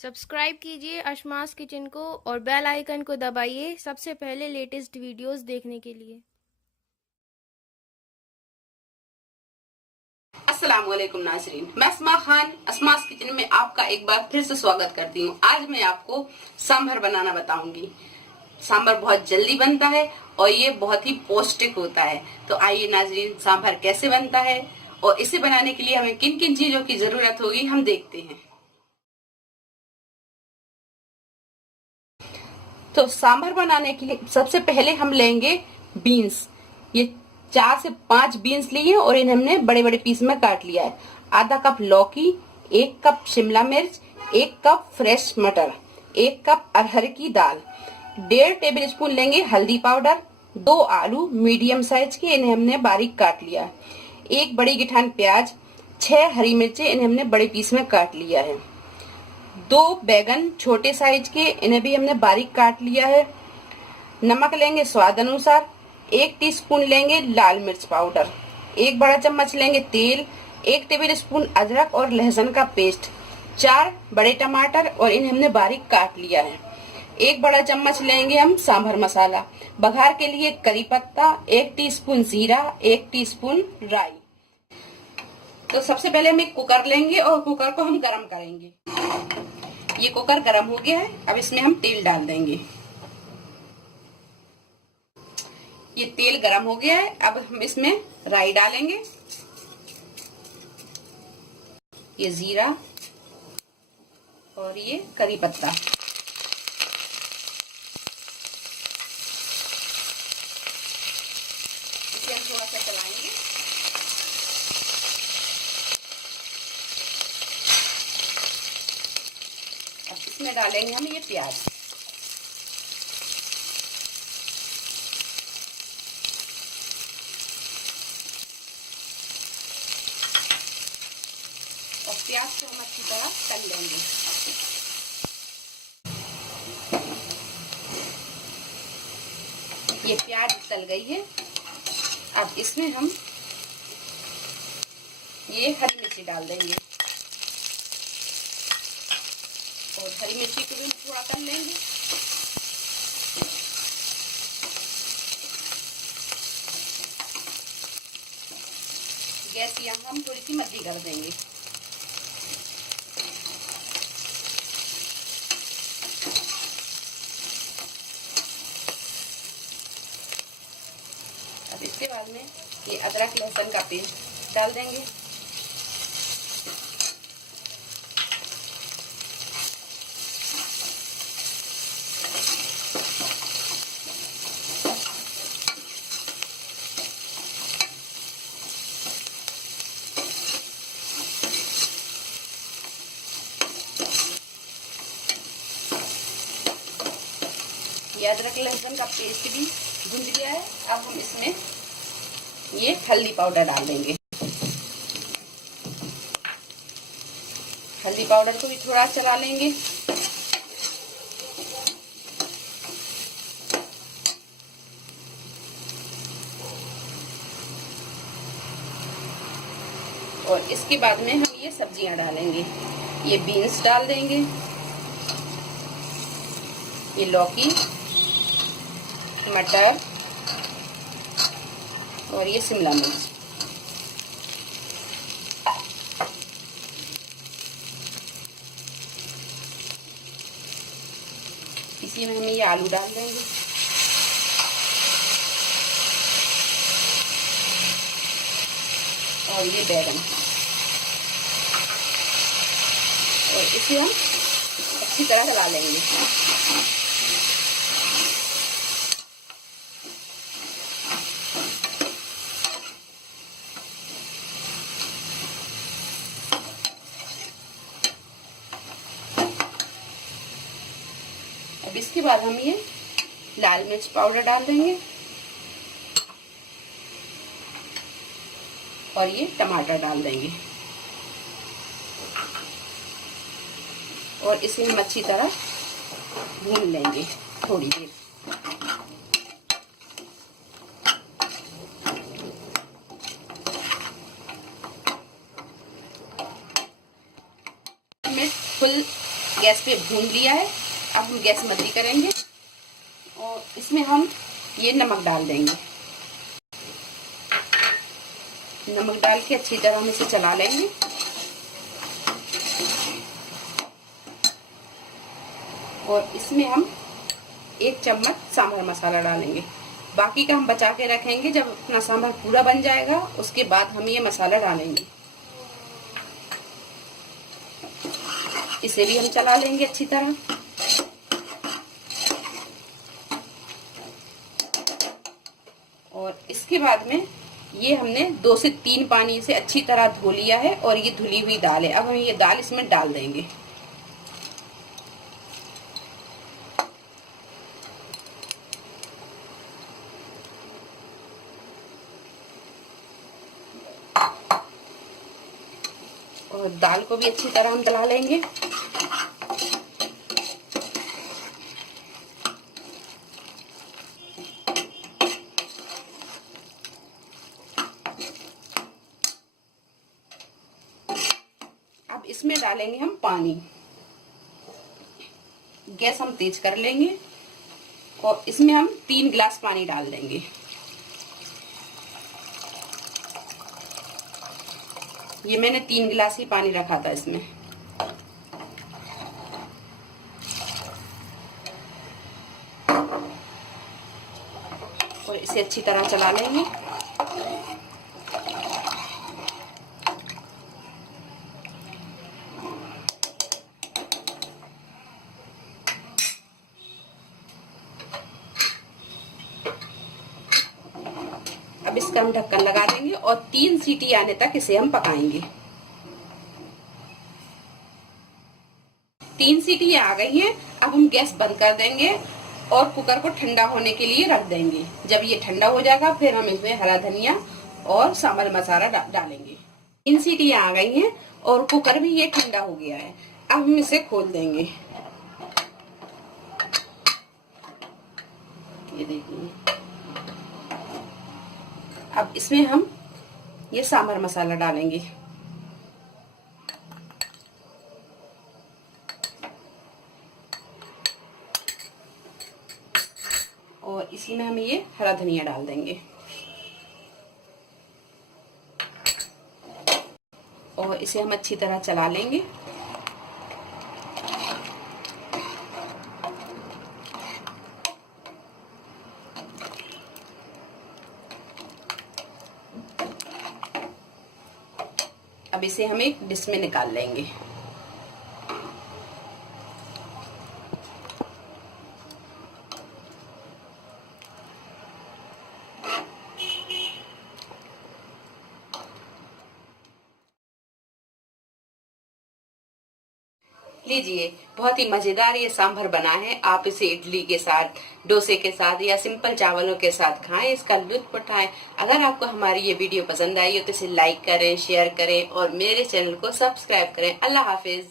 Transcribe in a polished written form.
Subscribe कीजिए अशमास kitchen को और बेल आइकन को दबाइए सबसे पहले लेटेस्ट वीडियोस देखने के लिए। अस्सलाम वालेकुम नाज़रीन, मैं अस्मा खान अस्मास किचन में आपका एक बार फिर से स्वागत करती हूँ। आज मैं आपको सांभर बनाना बताऊंगी। सांभर बहुत जल्दी बनता है और ये बहुत ही पौष्टिक होता है। तो आइए नाज़रीन, सांभर कैसे बनता है और इसे बनाने के लिए हमें किन किन चीजों की जरूरत होगी हम देखते हैं। तो सांभर बनाने के लिए सबसे पहले हम लेंगे बीन्स। ये 4 से 5 बीन्स लिए और इन्हें हमने बड़े बड़े पीस में काट लिया है। आधा कप लौकी, 1 कप शिमला मिर्च, 1 कप फ्रेश मटर, 1 कप अरहर की दाल, 1.5 टेबल स्पून लेंगे हल्दी पाउडर, 2 आलू मीडियम साइज के, इन्हें हमने बारीक काट लिया है, 1 बड़ी गिठान प्याज, 6 हरी मिर्चें, इन्हें हमने बड़े पीस में काट लिया है, 2 बैगन छोटे साइज के, इन्हें भी हमने बारीक काट लिया है। नमक लेंगे स्वाद अनुसार, 1 टीस्पून लेंगे लाल मिर्च पाउडर, 1 बड़ा चम्मच लेंगे तेल, 1 टेबल स्पून अदरक और लहसुन का पेस्ट, 4 बड़े टमाटर और इन्हें हमने बारीक काट लिया है। 1 बड़ा चम्मच लेंगे हम सांभर मसाला, बघार के लिए करी पत्ता, 1 टीस्पून जीरा, 1 टीस्पून राई। तो सबसे पहले हम एक कुकर लेंगे और कुकर को हम गरम करेंगे। ये कुकर गरम हो गया है, अब इसमें हम तेल डाल देंगे। ये तेल गरम हो गया है, अब हम इसमें राई डालेंगे, ये जीरा और ये करी पत्ता। इसे हम थोड़ा सा चलाएंगे। अब इसमें डालेंगे हम ये प्याज। और प्याज को हम अच्छी तरह तल लेंगे। ये प्याज तल गई है, अब इसमें हम ये हरी मिर्ची डाल देंगे और हरी मिर्ची को भी हम थोड़ा तल लेंगे। गैस यहाँ हम थोड़ी सी मध्य कर देंगे। अब इसके बाद में ये अदरक लहसुन का पेस्ट डाल देंगे। ये अदरक लहसुन का पेस्ट भी भुन गया है, अब हम इसमें ये हल्दी पाउडर डाल देंगे। हल्दी पाउडर को भी थोड़ा चला लेंगे। और इसके बाद में हम ये सब्जियां डालेंगे। ये बीन्स डाल देंगे, ये लौकी, मटर और ये शिमला मिर्च। इसी में हम ये आलू डाल देंगे और ये बैगन, और इसे हम अच्छी तरह चला लेंगे। अब इसके बाद हम ये लाल मिर्च पाउडर डाल देंगे और ये टमाटर डाल देंगे और इसे हम अच्छी तरह भून लेंगे थोड़ी देर। मिनट फुल गैस पे भून लिया है। अब हम गैस मध्य करेंगे और इसमें हम ये नमक डाल देंगे। नमक डाल के अच्छी तरह हम इसे चला लेंगे। और इसमें हम 1 चम्मच सांभर मसाला डालेंगे। बाकी का हम बचा के रखेंगे, जब अपना सांभर पूरा बन जाएगा उसके बाद हम ये मसाला डालेंगे। इसे भी हम चला लेंगे अच्छी तरह। और इसके बाद में ये हमने 2 से 3 पानी से अच्छी तरह धो लिया है और ये धुली हुई दाल है। अब हम ये दाल इसमें डाल देंगे। और दाल को भी अच्छी तरह हम गला लेंगे। अब इसमें डालेंगे हम पानी। गैस हम तेज कर लेंगे और इसमें हम 3 गिलास पानी डाल देंगे। ये मैंने 3 गिलास ही पानी रखा था इसमें। और इसे अच्छी तरह चला लेंगे। अब इसका हम ढक्कन लगा देंगे और 3 सीटी आने तक इसे हम पकाएंगे। 3 सीटी आ गई है। अब हम गैस बंद कर देंगे और कुकर को ठंडा होने के लिए रख देंगे। जब ये ठंडा हो जाएगा फिर हम इसमें हरा धनिया और सांभर मसाला डालेंगे। 3 सीटी आ गई हैं और कुकर भी ये ठंडा हो गया है। अब हम इसे खोल देंगे। ये देखिए, अब इसमें हम ये सांभर मसाला डालेंगे। और इसी में हम ये हरा धनिया डाल देंगे। और इसे हम अच्छी तरह चला लेंगे। अब इसे हम एक डिश में निकाल लेंगे। लीजिए, बहुत ही मजेदार ये सांभर बना है। आप इसे इडली के साथ, डोसे के साथ या सिंपल चावलों के साथ खाएं, इसका लुत्फ उठाएं। अगर आपको हमारी ये वीडियो पसंद आई हो तो इसे लाइक करें, शेयर करें और मेरे चैनल को सब्सक्राइब करें। अल्लाह हाफिज।